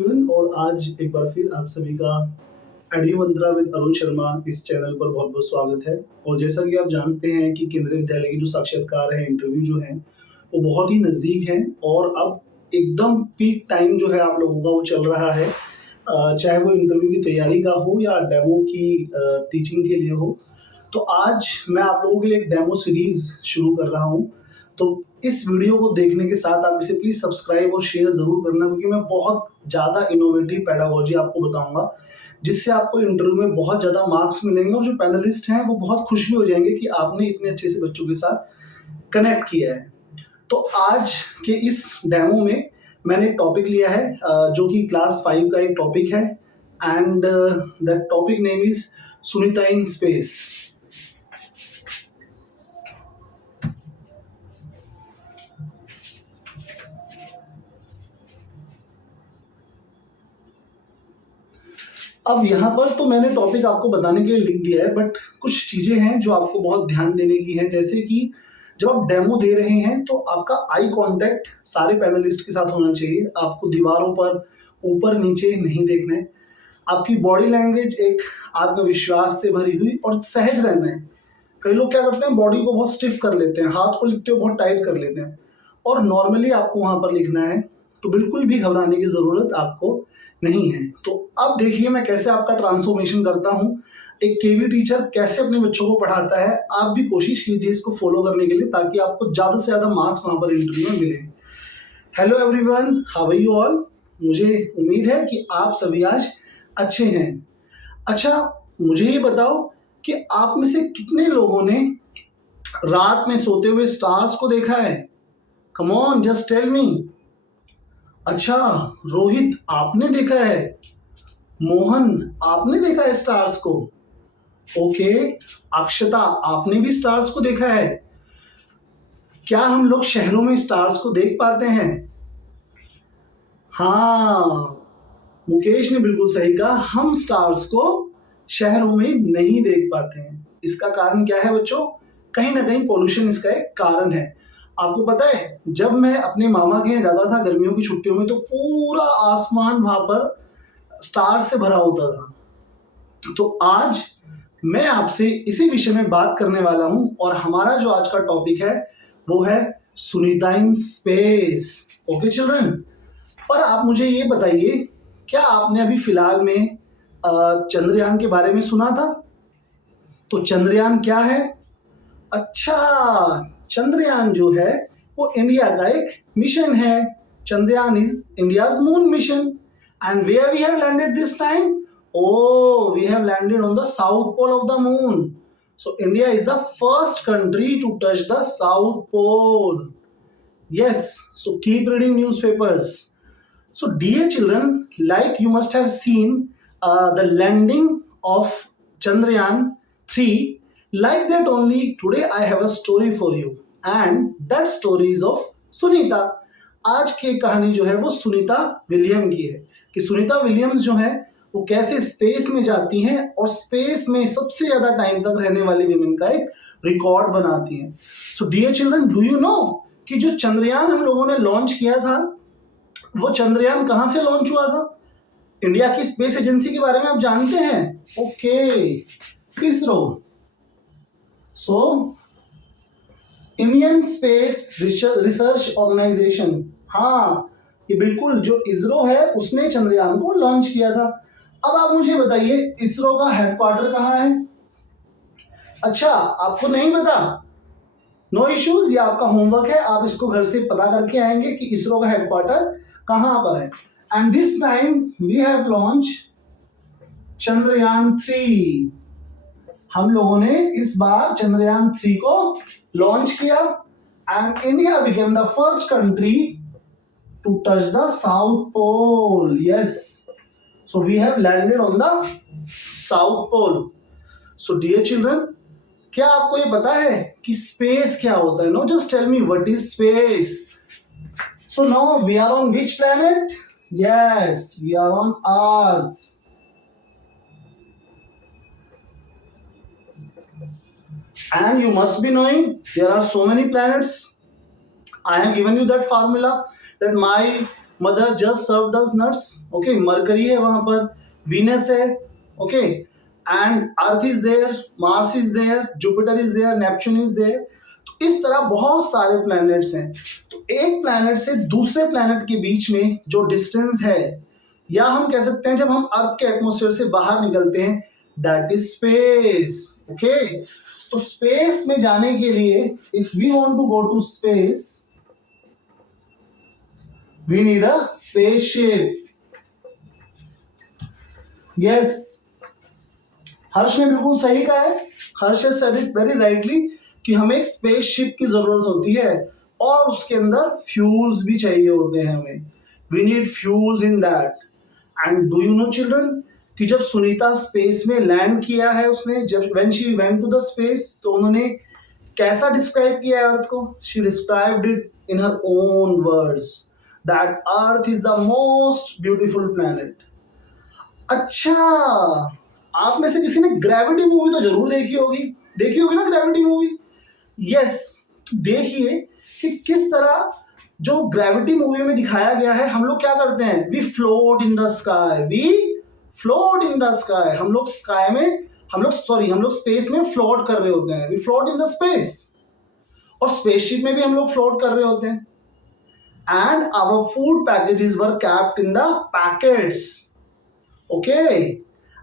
और आज एक बार फिर आप सभी का एडयू मंत्रा विद अरुण शर्मा इस चैनल पर बहुत बहुत स्वागत है। और जैसा कि आप जानते हैं कि केंद्रीय विद्यालय की जो साक्षात्कार है, इंटरव्यू जो है वो बहुत ही नज़दीक है और अब एकदम पीक टाइम जो है आप लोगों का वो चल रहा है। चाहे वो इंटरव्यू की तैयारी का हो या डेमो की टीचिंग के लिए हो। तो आज मैं आप लोगों के लिए एक डेमो सीरीज शुरू कर रहा हूँ। तो इस वीडियो को देखने के साथ आप इसे प्लीज सब्सक्राइब और शेयर जरूर करना, क्योंकि मैं बहुत ज़्यादा इनोवेटिव पेडागोजी आपको बताऊंगा जिससे आपको इंटरव्यू में बहुत ज़्यादा मार्क्स मिलेंगे और जो पैनलिस्ट हैं वो बहुत खुश भी हो जाएंगे कि आपने इतने अच्छे से बच्चों के साथ कनेक्ट किया है। तो आज के इस डेमो में मैंने एक टॉपिक लिया है जो कि क्लास 5 का एक टॉपिक है and that topic name is Sunita in space. अब यहाँ पर तो मैंने टॉपिक आपको बताने के लिए लिख दिया है, बट कुछ चीज़ें हैं जो आपको बहुत ध्यान देने की है। जैसे कि जब आप डेमो दे रहे हैं तो आपका आई कांटेक्ट सारे पैनलिस्ट के साथ होना चाहिए। आपको दीवारों पर ऊपर नीचे नहीं देखना है। आपकी बॉडी लैंग्वेज एक आत्मविश्वास से भरी हुई और सहज रहना है। कई लोग क्या करते हैं, बॉडी को बहुत स्टिफ कर लेते हैं, हाथ को लिखते हुए बहुत टाइट कर लेते हैं, और नॉर्मली आपको वहाँ पर लिखना है। तो बिल्कुल भी घबराने की ज़रूरत आपको नहीं है। तो अब देखिए मैं कैसे आपका ट्रांसफॉर्मेशन करता हूँ। एक केवी टीचर कैसे अपने बच्चों को पढ़ाता है, आप भी कोशिश कीजिए इसको फॉलो करने के लिए, ताकि आपको ज़्यादा से ज़्यादा मार्क्स वहाँ पर इंटरव्यू में मिले। Hello everyone, how are you all. मुझे उम्मीद है कि आप सभी आज अच्छे हैं। अच्छा, मुझे ये बताओ कि आप में से कितने लोगों ने रात में सोते हुए स्टार्स को देखा है? Come on, just tell me. अच्छा, रोहित आपने देखा है? मोहन आपने देखा है स्टार्स को? ओके, अक्षता आपने भी स्टार्स को देखा है? क्या हम लोग शहरों में स्टार्स को देख पाते हैं? हाँ, मुकेश ने बिल्कुल सही कहा, हम स्टार्स को शहरों में नहीं देख पाते हैं। इसका कारण क्या है बच्चों? कहीं ना कहीं पोल्यूशन इसका एक कारण है। आपको पता है, जब मैं अपने मामा के यहाँ जाता था गर्मियों की छुट्टियों में, तो पूरा आसमान वहां पर स्टार से भरा होता था। तो आज मैं आपसे इसी विषय में बात करने वाला हूं, और हमारा जो आज का टॉपिक है वो है Sunita in space. Okay children, पर आप मुझे ये बताइए, क्या आपने अभी फिलहाल में चंद्रयान के बारे में सुना था? तो चंद्रयान क्या है? अच्छा, चंद्रयान जो है वो इंडिया का एक मिशन है। Chandrayaan is India's moon mission. And where we have landed this time? Oh, we have landed on the south pole of the moon. So India is the first country to touch the south pole. Yes, so keep reading newspapers. So dear children, like you must have seen the landing of Chandrayaan 3. Like that only, today I have a story for you. And that story is of Sunita. आज की कहानी जो है वो Sunita William की है, कि Sunita Williams जो है वो कैसे स्पेस में जाती हैं और स्पेस में सबसे ज्यादा टाइम तक रहने वाली विमेन का एक रिकॉर्ड बनाती हैं। So dear children, do you know कि जो चंद्रयान हम लोगों ने लॉन्च किया था, वो चंद्रयान कहां से लॉन्च हुआ था? इंडिया की स्पेस एजेंसी के बारे में आप जानते हैं? Okay, ISRO. So Indian space research organisation, हाँ ये बिल्कुल जो इसरो है उसने चंद्रयान को लॉन्च किया था। अब आप मुझे बताइए, इसरो का हेडक्वार्टर कहाँ है? अच्छा, आपको नहीं पता? नो इश्यूज, ये आपका होमवर्क है, आप इसको घर से पता करके आएंगे कि इसरो का हेडक्वार्टर कहाँ पर है। And this time we have launch Chandrayaan 3। हम लोगों ने इस बार चंद्रयान 3 को लॉन्च किया and India became the first country to touch the south pole. Yes, so we have landed on the south pole. So dear children, क्या आपको ये पता है कि स्पेस क्या होता है? No, just tell me what is space. So now we are on which planet? Yes, we are on Earth. And you must be knowing there are so many planets. I have given you that formula that my mother just served us nuts, okay, Mercury है वहां पर, Venus है, okay, and Earth is there, Mars is there, Jupiter is there, Neptune is there. तो इस तरह बहुत सारे planets हैं। तो एक प्लैनेट से दूसरे प्लैनेट के बीच में जो डिस्टेंस है, या हम कह सकते हैं जब हम अर्थ के एटमॉस्फेयर से बाहर निकलते हैं, दैट इज स्पेस, ओके। तो स्पेस में जाने के लिए if we want to go to space, we need a spaceship. Yes, Harsh ने बिल्कुल सही कहा है, हर्ष has said it very rightly कि हमें एक स्पेसशिप की जरूरत होती है और उसके अंदर फ्यूल्स भी चाहिए होते हैं हमें। We need fuels in that. And do you know children कि जब सुनीता स्पेस में लैंड किया है, उसने जब when she went to the space, तो उन्होंने कैसा डिस्क्राइब किया है अर्थ को? She described it in her own words that Earth is the most beautiful planet. अच्छा, आप में से किसी ने ग्रेविटी मूवी तो जरूर देखी होगी ना ग्रेविटी मूवी? यस, देखिए कि किस तरह जो ग्रेविटी मूवी में दिखाया गया है, हम लोग क्या करते हैं, we float in the sky, we float in the sky. हम लोग स्पेस में फ्लोट कर रहे होते हैं, we float in the space. और स्पेसशिप में भी हम लोग फ्लोट कर रहे होते हैं। And our food packages were kept in the packets, okay,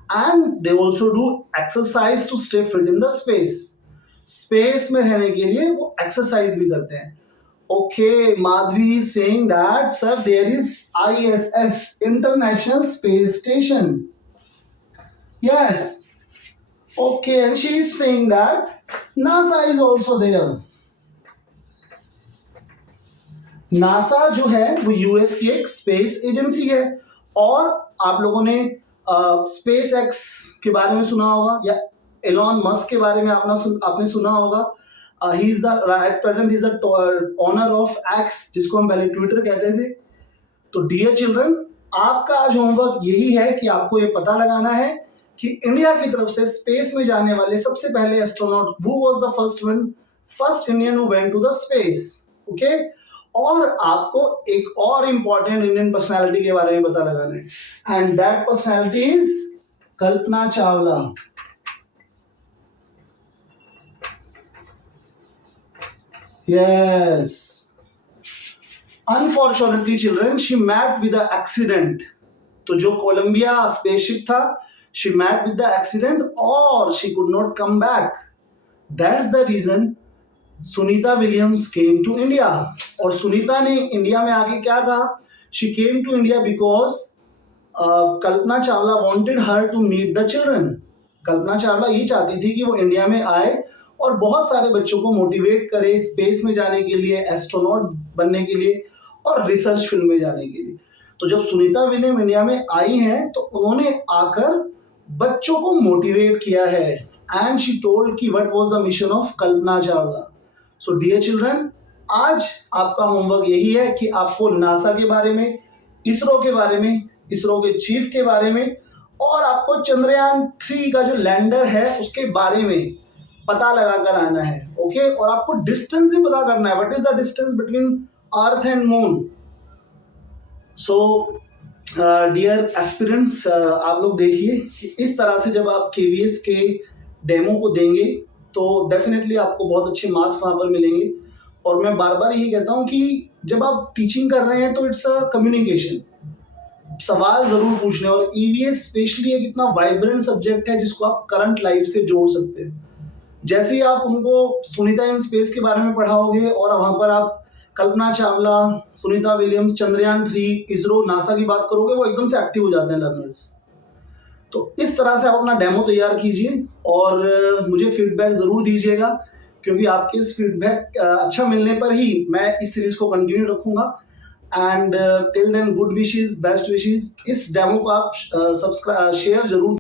and they also do exercise to stay fit in the space में रहने के लिए वो एक्सरसाइज भी करते हैं। Okay, Madhvi is saying that sir there is ISS, International Space Station. Yes, okay, and she is saying that NASA is also there. NASA जो है वो यूएस की एक स्पेस एजेंसी है। और आप लोगों ने स्पेस एक्स के बारे में सुना होगा, या एलॉन मस्क के बारे में आपने सुना होगा। He is the at present is the owner of x, जिसको हम पहले ट्विटर कहते थे। तो डियर चिल्ड्रन, आपका आज होमवर्क यही है कि आपको ये पता लगाना है कि इंडिया की तरफ से स्पेस में जाने वाले सबसे पहले astronaut, who was the first Indian who went to the space, okay. और आपको एक और इंपॉर्टेंट इंडियन पर्सनालिटी के बारे में पता लगाना है, and that personality is Kalpana Chawla. Yes, unfortunately children, she met with the accident. तो जो कोलंबिया स्पेसशिप था, she met with the accident और she could not come back. That's the reason Sunita Williams came to India. और सुनीता ने India में आके क्या कहा? She came to India because Kalpana Chawla wanted her to meet the children. Kalpana Chawla ये चाहती थी कि वो इंडिया में आए और बहुत सारे बच्चों को मोटिवेट करे स्पेस में जाने के लिए, एस्ट्रोनॉट बनने के लिए और रिसर्च फील्ड में जाने के लिए। तो जब सुनीता विलियम इंडिया में आई हैं तो उन्होंने आकर बच्चों को मोटिवेट किया है। एंड शी टोल्ड कि what was the mission of Kalpana Chawla. So dear children, आज आपका होमवर्क यही है कि आपको नासा के बारे में, इसरो के बारे में, इसरो के चीफ के बारे में, और आपको चंद्रयान 3 का जो लैंडर है उसके बारे में पता लगा कर आना है, ओके। और आपको डिस्टेंस भी पता करना है, what is the distance between Earth and moon. So dear aspirants, आप लोग देखिए कि इस तरह से जब आप केवीएस के डेमो को देंगे तो डेफिनेटली आपको बहुत अच्छे मार्क्स वहाँ पर मिलेंगे। और मैं बार बार यही कहता हूँ कि जब आप टीचिंग कर रहे हैं तो इट्स अ कम्युनिकेशन, सवाल जरूर पूछने। और ईवीएस स्पेशली एक इतना वाइब्रेंट सब्जेक्ट है जिसको आप करंट लाइफ से जोड़ सकते हैं। जैसे ही आप उनको सुनीता इन स्पेस के बारे में पढ़ाओगे और वहाँ पर आप कल्पना चावला, सुनीता विलियम्स, चंद्रयान 3, इसरो, नासा की बात करोगे, वो एकदम से एक्टिव हो जाते हैं लर्नर्स। तो इस तरह से आप अपना डेमो तैयार कीजिए और मुझे फीडबैक ज़रूर दीजिएगा, क्योंकि आपके इस फीडबैक अच्छा मिलने पर ही मैं इस सीरीज को कंटिन्यू रखूँगा। And till then, good wishes, best wishes. इस डेमो को आप सब्सक्राइब शेयर जरूर